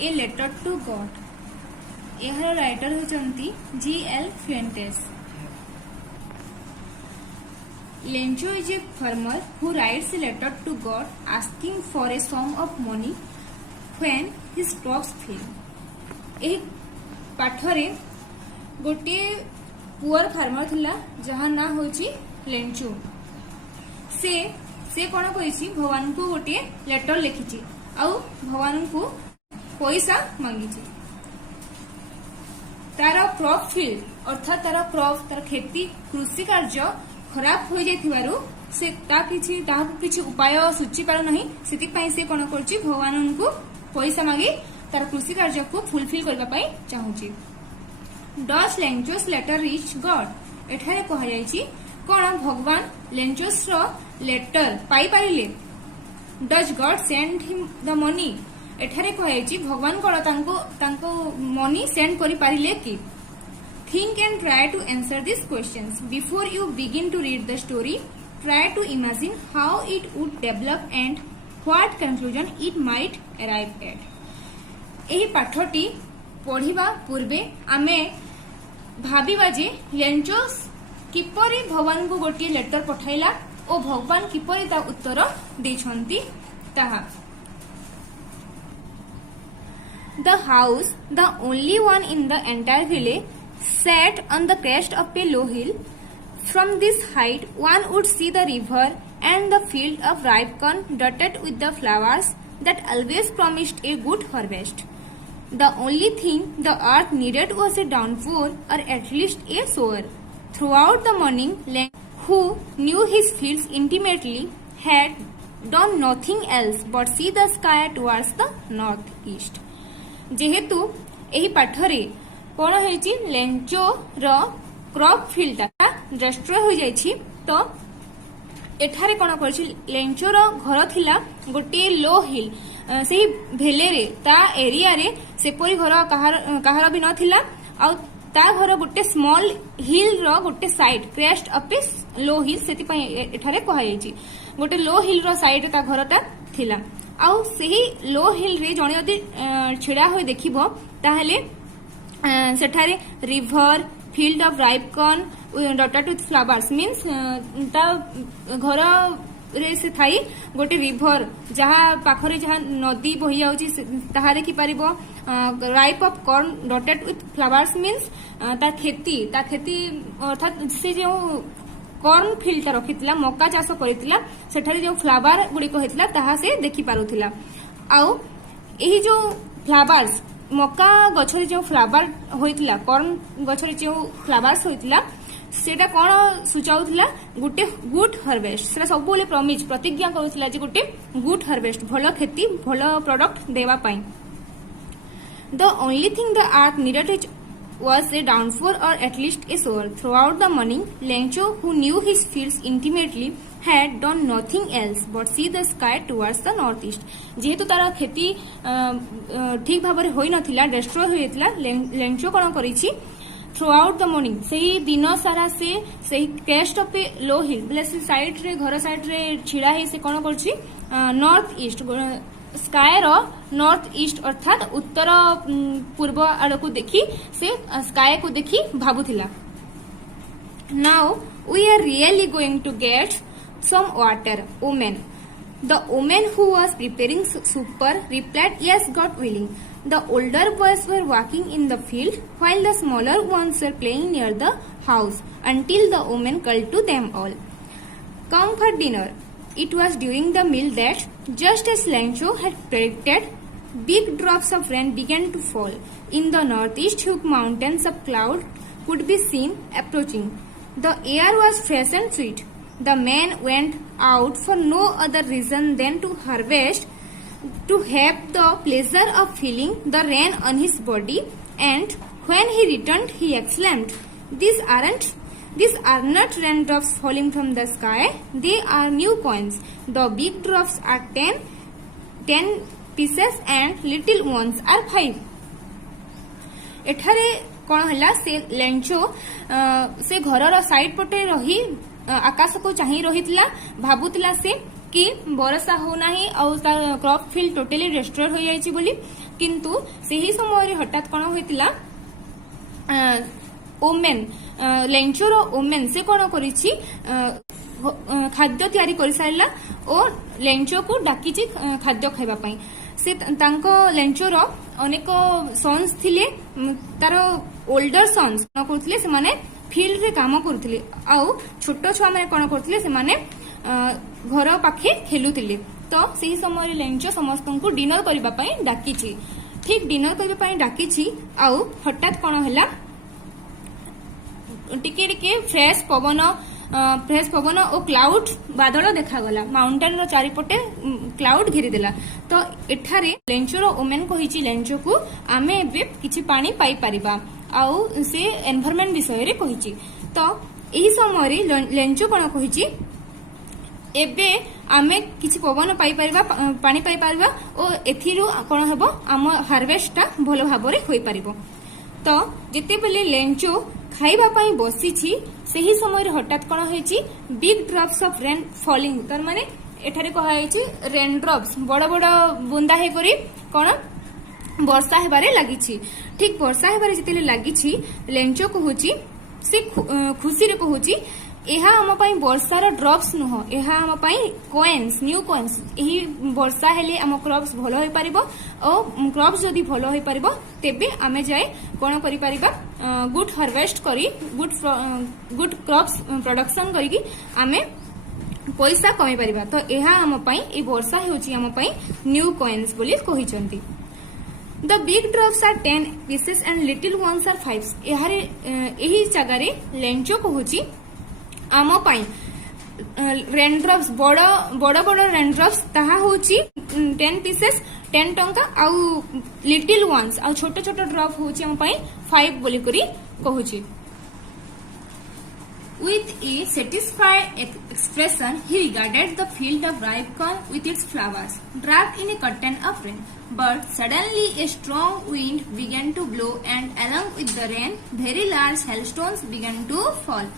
A letter to God. यह writer होचंती G.L. Fuentes। Lencho is a farmer who writes a letter to God asking for a sum of money when his crops fail. एही पाठरे गोटे poor farmer थिला जहाँ ना होची Lencho. से कौन कही भगवान को गोटे लेटर लिखी आउ भगवान को पैसा मांगी। तार क्रॉप फील्ड अर्थात तार क्रॉप तार खेती कृषि कार्य खराब हो जाइथिबारु से किछि उपाय सूची पार नहीं। सेति से कौन कर भगवान को पैसा मांगी तार कृषि कार्य को फुलफिल करबा चाहूची। Does Lencho's letter reach God. एठारे कहा जायछि कौन भगवान लेंचोस रो लेटर पाई पारिले। Does God send him the money. एठारे कहा जायछि भगवान कौन तांको मनी सेंड करि पारिले कि। Think and try to answer this questions before you begin to read the story. Try to imagine how it would develop and what conclusion it might arrive at. एही पाठटी पढ़िबा पूर्वे आमे भाबिबा जे लेंचोस किपरि भगवान को गोटे लेटर पठाइला और भगवान किपरि ता उत्तर देछंती ताहा। The house, the only one in the entire village, sat on the crest of a low hill. From this height, one would see the river and the field of ripe corn dotted with the flowers that always promised a good harvest. The only thing the earth needed was a downpour or at least a shower. Throughout the morning, Len, who knew his fields intimately, had done nothing else but see the sky towards the northeast. जेहेतु एही पाठरे कौन होइछि Lencho रो crop field destroy हो जाइछि तो एठारे कौन करछि Lencho रो घर थिला गोटे लो हिल सेही भेले रे ता एरिया रे सेपरी घर कहार भी नथिला आ ता घर गोटे स्मॉल हिल रो गोटे साइड क्रेस्ट अप ए लो हिल सेति पय एठारे कहा जाइछि गोटे लो हिल रो साइड ता घरटा थिला। आउ सही लो हिल रे जणे यदि छिड़ा होय देखिबो ताहले सेठारे river field of ripe corn dotted with flowers means ता घर रे से थाई गोटे रिवर जहाँ पाखरे जहाँ नदी बही जाउची ताहा देखि परिबो। Ripe of corn dotted with flowers means ता खेती अर्थात से जो कॉर्न फील्ड रखिथिला मक्का चाष करिथिला सेठारे जो फ्लावर गुडी को हेतिला ताहा से देखि पारुथिला। आउ एही जो फ्लावर्स मक्का गछरे जो फ्लावर होइथिला कॉर्न गछरे जो फ्लावर्स होइथिला सेटा कोन सुचाउथिला गुटे गुड हार्वेस्ट। सेटा सब बोले प्रॉमिस प्रतिज्ञा करूथिला जे गुटे गुड हार्वेस्ट भलो खेती भलो प्रोडक्ट देवा पई। The only thing the earth needed was a downpour or at least a shower. Throughout the morning, Lencho, who knew his fields intimately, had done nothing else but see the sky towards the northeast. जेहेतु तार खेती ठीक भाबरे होई नथिला destroy होइतला Lencho कोन करिछि थ्रूआउट द मॉर्निंग सेही दिन सारा से सेही क्रेस्ट ऑफ ए लो हिल बले से साइड रे घर साइड रे छिड़ा हे से कोन करछि नॉर्थ ईस्ट स्काय रो नॉर्थ ईस्ट अर्थात उत्तर पूर्व आड़ को देखी से स्काय को देखी भाबुथिला। Now we are really going to get some water women. The women who was preparing supper replied yes God willing. The older boys were walking in the field while the smaller ones were playing near the house until the woman called to them all, come for dinner. It was during the meal that, just as Lencho had predicted, big drops of rain began to fall. In the northeast, huge mountains of cloud could be seen approaching. The air was fresh and sweet. The man went out for no other reason than to harvest, to have the pleasure of feeling the rain on his body, and when he returned, he exclaimed, These are not raindrops falling from the sky, they are new coins. The big drops are 10 pieces and little ones are 5. एठारे कौन हला से Lencho से घर side पटे रही आकाश को चाही रही भाबुला से कि वर्षा होना क्रॉप फील्ड टोटली डिस्ट्रॉय हो जाइछि बोली किंतु सही समय हठात कौन होइतिला ओमेन लेंचोर ओमेन से कौन करिछि खाद्य तैयारी कर सारला और लेंचो को डाकिछि खाद्य खाइबा पई से तांको लेंचोर अनेक सन्स थिले तार ओल्डर सन्स कौन करथिले से माने फील्ड रे काम करथिले आउ छोट छुआ माने कौन करथिले से माने घर पाखे खेलुथिले तो सही समय लेंचो समस्त को डिनर करबा पई डाकिछि ठीक डिनर करबा पई डाकिछि आउ हठात कौन होला टिके टिके फ्रेश पवन और क्लाउड बादल देखा माउंटेन रो चारिपटे क्लाउड घेरी देला तो एठारे लेंचोर ओमेन कहिछि लेंचो को आमे एबे किछि पानी पाई परिबा आउ से एनवायरनमेंट विषय रे कहिछि तो एही समय रे लेंचो कोन कहिछि एबे आमे किछि पवन पाई परिबा पानी पाई परिबा और एथिरु कोन हेबो आम हार्वेस्टटा भलो भाबरे होई परिबो तो जेते बेले लेंचो खाइबा पाई बसिछि सेही समय हठात कौन होइछि big drops of rain falling तार माने एठारे कहा होइछि रेन ड्रॉप्स बड़ बड़ बुंदा हे करी कौन वर्षा हेबारे लागिछि ठीक वर्षा हेबारे जितेले लागिछि लेंचो कहूछि से खुशी रे कहूछि एहा हम पाई वर्षार ड्रॉप्स नुह एहा हम पाई कॉइन्स न्यू कॉइन्स एही वर्षा हेले हम क्रॉप्स भलो होई परिबो और क्रॉप्स जदी भलो होई परिबो तेबे आमे जाय कोन करि परिबा गुड हार्वेस्ट करी गुड क्रॉप्स प्रोडक्शन करी आमे पैसा कमे परिबा तो एहा हम पाई ए वर्षा हेउची हम पाई न्यू कॉइन्स बोली कहिसंती the big drops are 10 pieces and little ones are 5 एहारे एही जगह रे लेंचो कहूची आम पाई रेनड्रॉप्स बड़ बड़ बड़ रेनड्रॉप्स ताहा होची 10 पीसेस 10 टंका आउ लिटिल वंस आउ छोट छोट ड्रॉप होची हम पाई 5 बोली करी कहूची With a satisfied expression, he regarded the field of ripe corn with its flowers, wrapped in a curtain of rain. But suddenly a strong wind began to blow, and along with the rain, very large hailstones began to fall.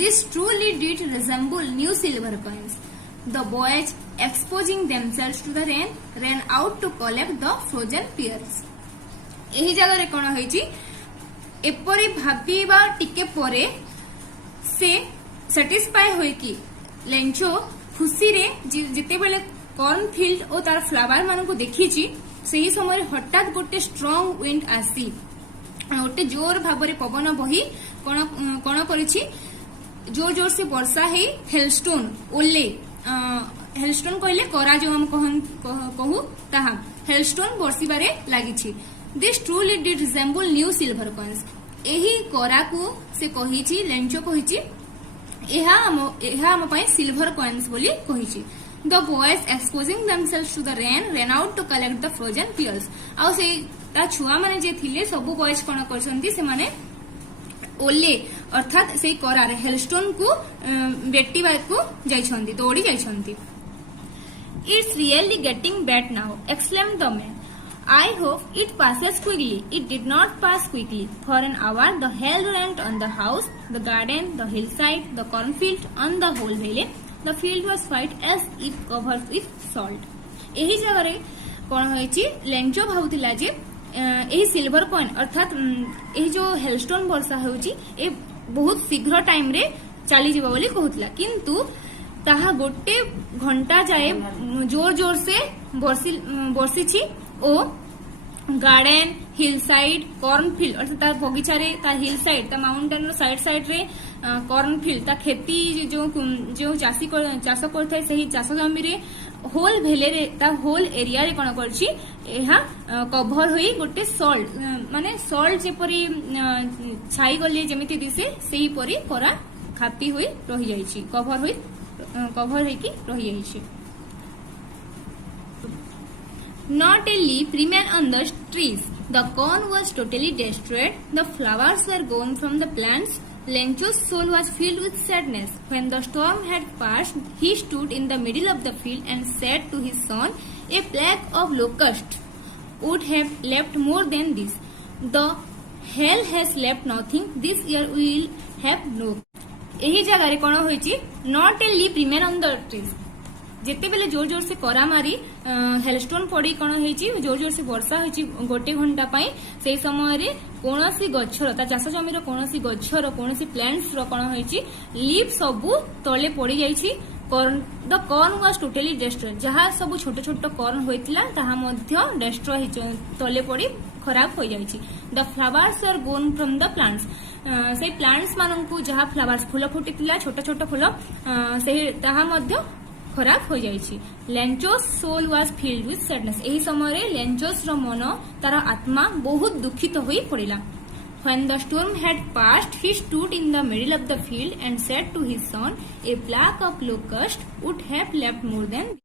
This truly did resemble new silver coins. The boys, exposing themselves to the rain, ran out to collect the frozen pears. एही जगह रे कोन होईची एपरी भाबीबा टिके परे से satisfy होई कि Lencho खुशी रे जिते बेले कॉर्न फील्ड और तार फ्लावर मान को देखीची सही समय हठात गोटे स्ट्रांग विंड आसी गोटे जोर भाबरे पवन बही कोन करिछि जोर जोर से वर्षा हे हेलस्टोन ओले हेलस्टोन कहले करा जो हम कहू ताहा हेलस्टोन बरसीबारे लागिछि this truly did resemble new silver coins एही करा को से कहिछि लेंचो कहिछि एहा हम पई सिल्वर कॉइन्स बोली कहिछि the boys exposing themselves to the rain ran out to collect the frozen pears आ से ता छुआ माने जे थिले सब बॉयज कोन करसंती से माने ओले अर्थात से करा रे हेलस्टोन को बेटी बाय को जाइछंती दौड़ी जाइछंती it's really getting bad now exclaimed the man I hope it passes quickly. It did not pass quickly. For an hour, the hail rained on the house, the garden, the hillside, the cornfield, on the whole valley. The field was white as if covered with salt. एही जगह रे कोन होइची Lencho भाउतिला जे एही silver coin अर्थात एही जो hailstone वर्षा होउची ए बहुत शीघ्र टाइम रे चली जीवा बोली कहउतला किंतु ताहा गोटे घंटा जाए जोर जोर से बरसीची ओ गार्डन हिल साइड कॉर्नफिल्ड अर्थात तार बगीचा रे तार हिल साइड ता माउंटेन रो साइड साइड रे कॉर्नफिल्ड ता खेती जो चासी चाष करथाय सही चाष जमी रे होल भेले रे ता होल एरिया रे कोन करछि एहा कवर होई गोटे सॉल्ट माने सॉल्ट जेपरी छाई गले जेमिति दिसे सेही परी करा खापी होई रहि जाईछि कवर होई कि रहि जाईछि Not a leaf remained on the trees. The corn was totally destroyed. The flowers were gone from the plants. Lencho's soul was filled with sadness. When the storm had passed, he stood in the middle of the field and said to his son, "A plague of locusts would have left more than this. The hail has left nothing. This year we will have no." एही जगह रे कोन होईची? Not a leaf remained on the trees. जेते बेले जोर जोर से करा मारी हेलस्टोन पड़ी कौन होइची जोर जोर से वर्षा होइची गोटे घंटा पाई से समय रे कोनोसी गच्छर ता चाष जमीर कोनोसी गच्छर कोनोसी प्लांट्स रो कौन होइची लीफ सबु तले पड़ी जाइची the corn was totally destroyed जहाँ सब छोट छोट कॉर्न होइतिला ताहा मध्य डिस्ट्रॉय तले पड़ी खराब हो जाइची the flowers are gone from the plants से प्लांट्स माननकु जहाँ फ्लावर्स फूल फुटितिला छोट छोट फूल से ताहा मध्य खराब हो जाइची Lencho's soul was filled with sadness एही समय रे लेंचोस रो मन तार आत्मा बहुत दुखित होई पड़िला When the storm had passed, he stood in the middle of the field and said to his son, a flock of locusts would have left more than